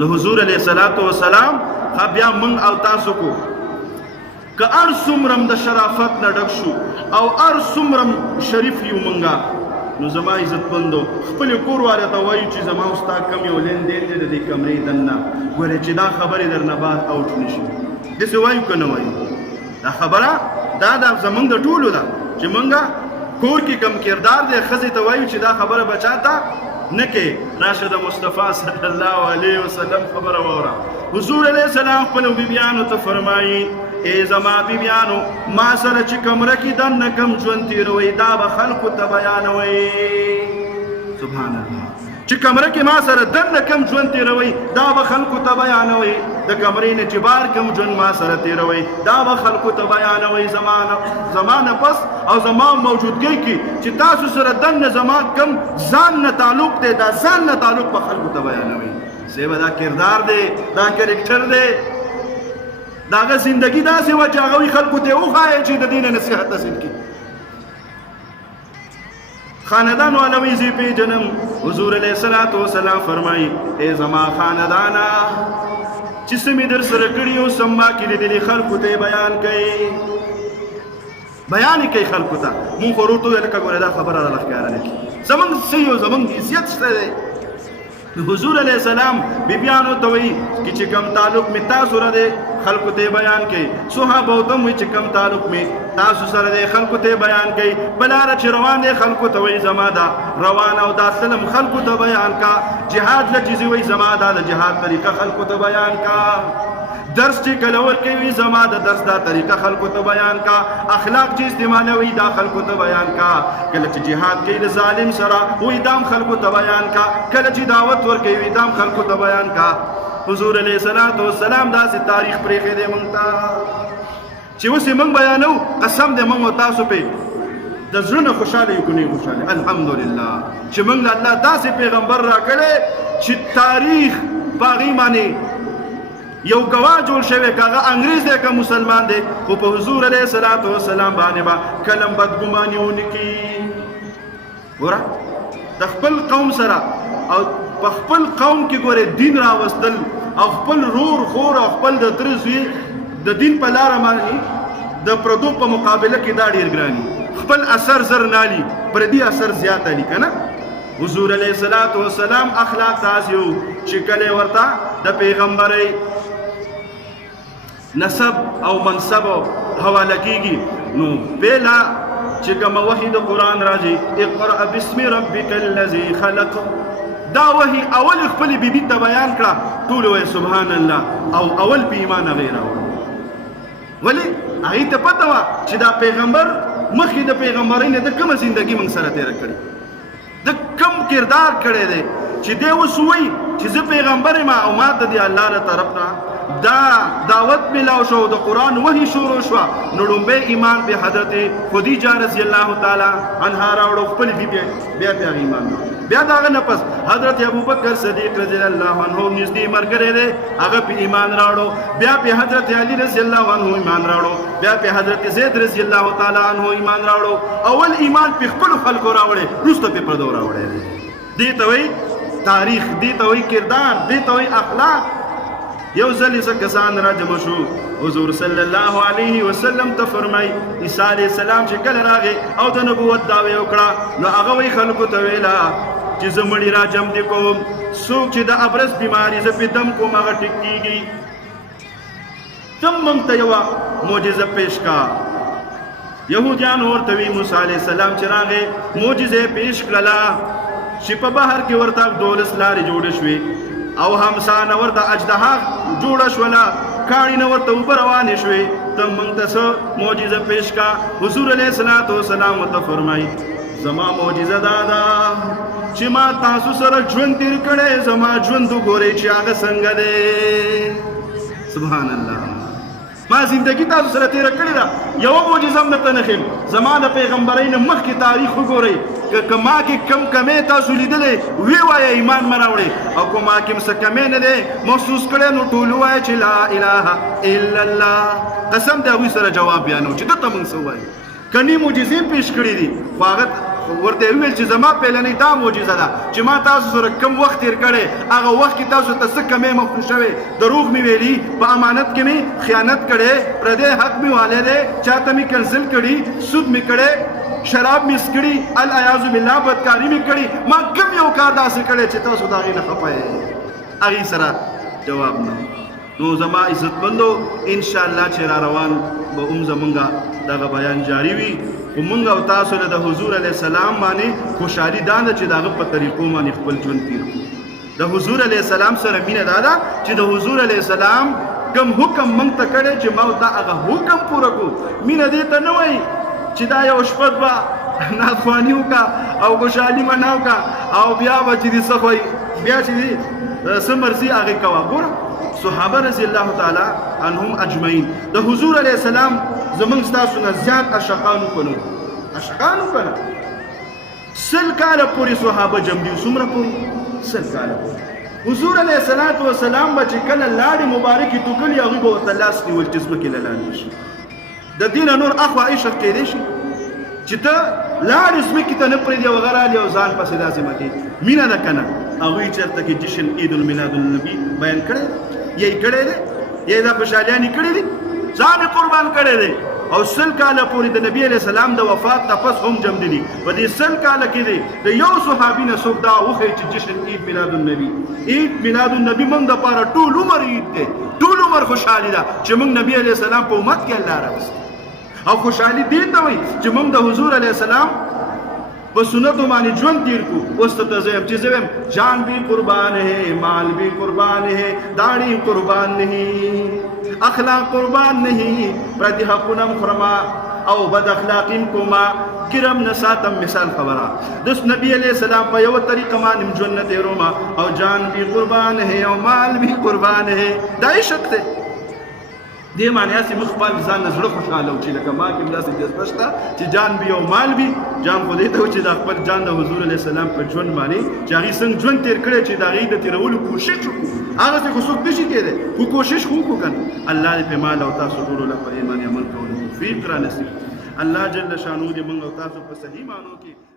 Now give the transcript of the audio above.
د حضور علیه الصلاۃ والسلام بیا من او تاسو کو که ار څومره د شرافت نه ډک شو او ار څومره شریف یو منګه نو زما عزت مندو خپل کور والے ته وایي چې زما استا کم یو لین دین دی د کمرې دننه ګوره چې دا خبرې درنه بعد اوټ نشي داسې وایو که نه وایو دا خبره دا زمونږ د ټولو ده چې مونږه کور کې کم کردار دی ښځې ته وایو چې دا خبره بچا ته نه کې راشه د مصطفی صلی الله علیه وسلم خبره واوره حضور علیه السلام خپلو بیبیانو ته فرمایي ای زما بیبیانو ما سره چې کمره کې دننه کم ژوند تېروئ دا به خلکو ته بیانوئ سبحان الله چې کمره کې ما سره دننه کم ژوند تېروئ دا به خلکو ته بیانوئ د کمرې نه چې بار کم ژوند ما سره تېروئ دا به خلکو ته بیانوئ زما نه پس او زما موجودګۍ کې چې تاسو سره دننه زما کم ځان نه تعلق دی دا ځان نه تعلق به خلکو ته بیانوئ زیبه دا کردار دی دا کرکټر دی دا هغه زندگی داسې وه چې هغوی خلکو ته وښایه چې د دې نه نصیحت حاصل کړي خاندان والوی زی پیژنم حضور علیه الصلاۃ والسلام فرمایي ای زما خاندانه چې څه مې در سره کړي او څه ما کې لیدلي خلکو ته بیان کوي بیان یې کوي خلکو ته مونږ خو ورته وویل لکه ګوره دا خبره راله ښکاره نه کړي زمونږ څه یو زمونږ حیثیت شته دی حضور علیه السلام بیبیانو ته وایي چې کوم تعلق مې تاسو سره دی خلکو ته بیان کوي صحابه ته وایي چې کوم تعلق مې تاسو سره دی خلکو ته بیان کوي بلاره چې روان دی خلکو ته وایي زما دا روان او دا سلم خلکو ته بیان کا جهاد له چیزې وایي زما دا د جهاد طریقه خلکو ته بیان کا درس چې کله ورکوي زما د درس دا طریقه خلکو ته بیان کا اخلاق چې استعمالوي دا خلکو ته بیان کا کله چې جهاد کوي د ظالم سره وایي دام خلکو ته بیان کا کله چې دعوت ورکوي دام خلکو ته بیان کا حضور علیه الصلاۃ والسلام داسې تاریخ پرېښی دی موږ ته چې اوس یې موږ بیانو قسم دی موږ او تاسو پې د زړه نه خوشحاله یو که نه یو خوشحاله الحمدلله چې موږ له الله داسې پیغمبر راکړی چې تاریخ په هغې باندې یو ګواه جوړ شوی که هغه انګریز دی که مسلمان دی خو په حضور علیه الصلاۃ والسلام باندې به کله هم بدګماني ونه کړي ګوره د خپل قوم سره او په خپل قوم کې ګورې دین راوستل او خپل رور خور او خپل د تره زوی د دین په لاره باندې د پردو په مقابله کې دا ډېر ګراني خپل اثر زر نالي پردي اثر زیات علي که نه حضور علیه الصلاۃ والسلام اخلاق داسې وو چې کله ورته د پیغمبرۍ نسب او منصب حواله کېږي نو بېله چې کومه وحي د قرآن راځي اقرأ باسم ربک الذي خلق دا وحي اول خپل بیبي ته بیان کړه ټول وایي سبحان الله او اول په ایمان هغې راوړه ولې هغې ته پته وه چې دا پیغمبر مخکې د پیغمبرۍ نه د کومه زندګي موږ سره تېره کړې د کوم کردار کړی دی چې دی اوس وایي چې زه پیغمبر یم او ما ته د الله له طرف نه دا دعوت ملاو شو د قرآن وحي شروع شوه نو لومبی ایمان په حضرت خدیجه رضی الله تعالی عنها راوړو خپل بیا په هغه ایمان بیا د هغه نه پس حضرت ابوبکر صدیق رضی الله عنه نږدې ملګری دی هغه په ایمان راوړو بیا په حضرت علی رضی الله عنه ایمان راوړو بیا په حضرت زید رضی الله تعالی عنه ایمان راوړو اول ایمان په خپلو خلکو راوړی وروسته په پردو راوړی دې ته وایي تاریخ دې ته وایي کردار دې ته وایي اخلاق یو ځل څه کسان راجمع شو حضور صلی الله علیه وسلم ته فرمایي عیسی علیه السلام چې کله راغی او د نبوت دعوه یې وکړه نو هغه وایي خلکو ته ویله چې زه مړي راجم دي کوم څوک چې د ابرس بیماري زه پې دم کوم هغه ټیک کېږي ته موږ ته یوه معجزه پیش کا یهودیانو ورته وي موسی علیه السلام چې راغی معجزه یې پیش کړله چې په بحر کې ورته 12 لارې جوړې شوې او همسا نه ورته اجدها جوړه شوله کاڼي نه ورته اوبه روانې شوې ته موږ ته څه معجزه پیش کا حضور علیه الصلاۃ والسلام ورته فرمایي زما معجزه دا ده چې ما تاسو سره ژوند تېر کړی زما ژوند وګورئ چې هغه څنګه دی سبحان الله ما زندگی تاسو سره تېره کړې ده یوه معجزه هم درته نه ښیم زما د پیغمبرۍ نه مخکې تاریخ وګورئ که ما کې کم کمی تاسو لیدلی وی وایه ایمان مه راوړئ او که ما کې څه کمی نه دی محسوس کړی نو ټول ووایه چې لا اله الا الله قسم د هغوی سره جواب بیانو چې دلته موږ څه ووایو کني معجزې پیش کړي دي ورته ویل چې زما پیلنۍ دا معجزه ده چې ما تاسو سره کم وخت تیر کړی هغه وخت کې تاسو ته څه کمې مخکې شوی دروغ مې ویلي په امانت کې مې خیانت کړی پردی حق مې والی دی چاته مې کنسل کړي سود مې کړی شراب مې څکړي العیاذ بالله بدکاري مې کړي ما کم یو کار داسې کړی چې تاسو د هغې نه خفه یې هغې سره جواب نه نو زما عزتمندو انشاءالله چې را روان به هم زمونږ دغه بیان جاری وي خو مونږ او تاسو له د حضور علیه السلام باندې خوشحالي دا ده چې د هغه په طریقو باندې خپل ژوند تېر کړو د حضور علیه السلام سره مینه دا ده چې د حضور علیه السلام کوم حکم موږ ته کړی چې ما دا هغه حکم پوره کړو مینه دې ته نه وایي چې دا یو شپه به ناخواني وکړه او خوشحالي منه وکړه او بیا به چې دې څه خوایي بیا چې دې څه مرضي هغې کوه ګوره صحابه رضی الله تعالی عنهم اجمعین د حضور علیه السلام زمونږ ستاسو نه زیات عاشقان وکړه 100 کاله پورې صحابه جمع دي څومره پورې 100 کاله پورې حضور علیه السلام به چې کله لاړې مبارکې توکلي هغوی به ورته لاس نیول چې ځمکې له لاندې شي د دې نه نور اخوا عشق کېدی شي چې ته لاړې ځمکې ته نه پرېږدي او هغه رالې او ځان پسې داسې ماتې مینه ده که نه هغوی چېرته کې جشن عید الميلاد النبي بیان کړی دی یې کړی دی یې دا خوشحالیانې کړي دي ځان یې قربان کړی دی او 100 کاله پورې د نبي علیه السلام د وفات نه پس هم جمع دي په دې 100 کاله کې دی د یو صحابي نه څوک دا وښیي چې جشن عید میلاد النبي عید میلاد النبي موږ دپاره ټول عمر عید دی ټول عمر خوشحالي ده چې موږ نبي علیه السلام په امت کې الله راوستي او خوشحالي دې ته وایي چې موږ د حضور علیه السلام په سنتو باندې ژوند تیر کو اوس ته زه یم چې زه یم جان بھی قربان ہے مال بھی قربان ہے داڑھی قربان نہیں اخلاق قربان نہیں پردی حقونم خرما او بد اخلاقین کوما کرم نساتم مثال خبره دس نبی علیہ السلام په یو طریقه باندې ژوند نه تیروما او جان بھی قربان ہے او مال بھی قربان ہے دا عشق دی دې معنی هسې موږ خپل ځان نه زړه خوشحاله و چې لکه ما کې همداسې جذبه شته چې جان بي او مال بي جان خو دې ته و چې دا خپل جان د حضور علیه السلام په ژوند باندې چې هغې څنګه ژوند تېر کړی چې د هغې د تېرولو کوشش وکړو هغسې خو څوک نشي کېدی خو کوشش خو وکړو که نه الله دې په مال او تاسو ټولو له په دې باندې عمل کولو توفیق را نصیب الله جل شانو دې موږ او تاسو په صحیح معنو کې